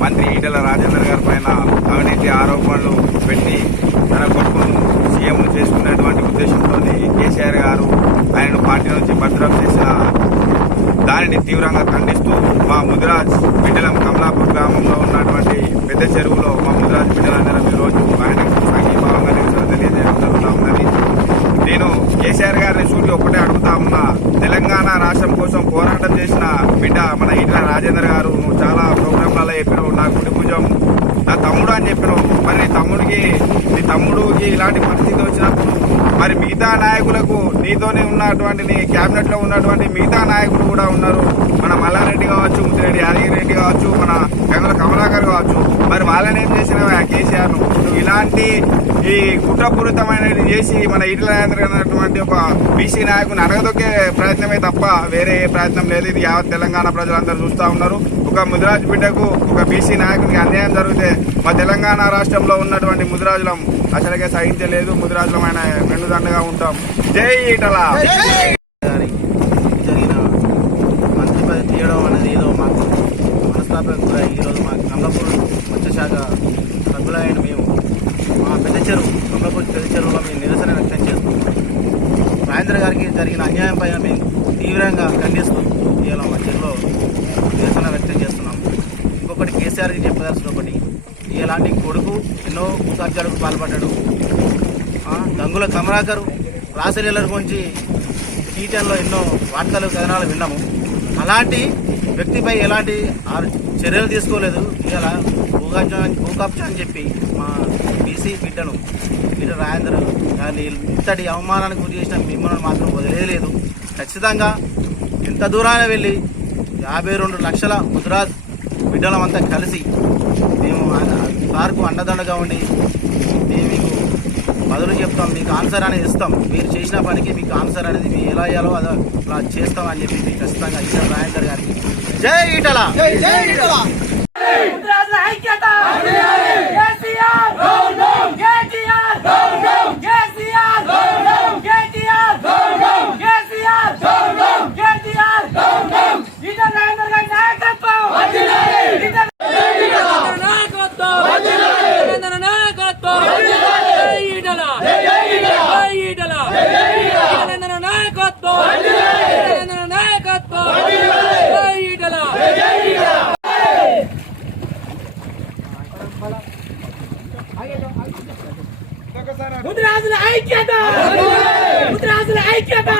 మంత్రి ఈటెల రాజేందర్ గారి పైన అవినీతి ఆరోపణలు పెట్టి తన కొడుకును సీఎం చేసుకునేటువంటి ఉద్దేశంతో కేసీఆర్ గారు ఆయనను పార్టీ నుంచి భద్రం చేసిన దానిని తీవ్రంగా ఖండిస్తూ మా ముదిరాజ్ బిడ్డలం కమలాపూర్ గ్రామంలో ఉన్నటువంటి పెద్ద చెరువులో మా ముదిరాజ్ బిడ్డలందరం ఈరోజు ఆయనకు సంఘీభావంగా నిరసన తెలియజేయడం జరుగుతూ ఉన్నది. నేను కేసీఆర్ గారిని సూటి ఒక్కటే అడుగుతా ఉన్నా, తెలంగాణ రాష్ట్రం కోసం పోరాటం చేసిన బిడ్డ మన ఈటెల రాజేందర్ గారు నువ్వు చాలా ప్రోగ్రాంలలో చెప్పినావు, నా గుడి భుజం నా తమ్ముడు అని చెప్పినావు. మరి నీ తమ్ముడికి ఇలాంటి పరిస్థితి వచ్చినప్పుడు మరి మిగతా నాయకులకు నీతోనే ఉన్నటువంటి నీ క్యాబినెట్ లో ఉన్నటువంటి మిగతా నాయకులు కూడా ఉన్నారు. మన మల్లారెడ్డి కావచ్చు, ముద్దిరెడ్డి యాదగిరెడ్డి కావచ్చు, మన గంగుల కమలాకర్ కావచ్చు. మరి వాళ్ళని ఏం చేసినావు కేసీఆర్? నువ్వు ఇలాంటి ఈ కుట్రపూరితమైనది చేసి మన ఈటెల రాజేందర్ అన్నటువంటి ఒక బీసీ నాయకుని అడగదొక్కే ప్రయత్నమే తప్ప వేరే ఏ ప్రయత్నం లేదు. ఇది యావత్ తెలంగాణ ప్రజలందరూ చూస్తూ ఉన్నారు. ఒక ముదిరాజ్ బిడ్డకు ఒక బీసీ నాయకునికి అన్యాయం జరిగితే మా తెలంగాణ రాష్ట్రంలో ఉన్నటువంటి ముదిరాజులం అసలుకే సహించలేదు. ముదిరాజులం ఆయన వెన్నుదండగా ఉంటాం. జై ఈటెల. జరిగిన మంత్రి పదవి తీయడం అనేది ఏదో మాకు మనస్తాపం కూడా. ఈరోజు మా కమలాపూర్ మత్స్యశాఖ సభ్యులైన మేము మా పెద్ద చెరువు కమలాపూర్ పెద్ద చెరువులో మేము నిరసన వ్యక్తం చేస్తున్నాం. రాజేంద్ర గారికి జరిగిన అన్యాయం పైన మేము తీవ్రంగా ఖండిస్తూ ఇవాళ మా చెరువులో నిరసన వ్యక్తం చేస్తున్నాం. ఇంకొకటి కేసీఆర్కి చెప్పదలసిన ఒకటి, ఇలాంటి కొడుకు ఎన్నో భూకబ్జాలకు పాల్పడ్డాడు. గంగుల కమలాకర్ రాసలీలర్ గురించి టీటన్లో ఎన్నో వార్తలు కథనాలు విన్నాము. అలాంటి వ్యక్తిపై ఎలాంటి చర్యలు తీసుకోలేదు. ఇలా భూకబ్జా అని చెప్పి మా బీసీ బిడ్డను ఈటెల రాజేందర్ గారిని ఇంతటి అవమానానికి గురి చేసిన మిమ్మల్ని మాత్రం వదిలేదు. ఖచ్చితంగా ఇంత దూరాన వెళ్ళి 52 లక్షల ముదిరాజ్ బిడ్డలమంతా కలిసి మేము సార్కు అండదండగా ఉండి మేము మీకు బదులు చెప్తాం, మీకు ఆన్సర్ అనేది ఇస్తాం. మీరు చేసిన పనికి మీకు ఆన్సర్ అనేది మేము ఎలా అయ్యాలో అలా చేస్తాం అని చెప్పి ఖచ్చితంగా ఈటెల రాజేందర్ గారికి జై ఈటెల. ముదిరాజుల ఐక్యత.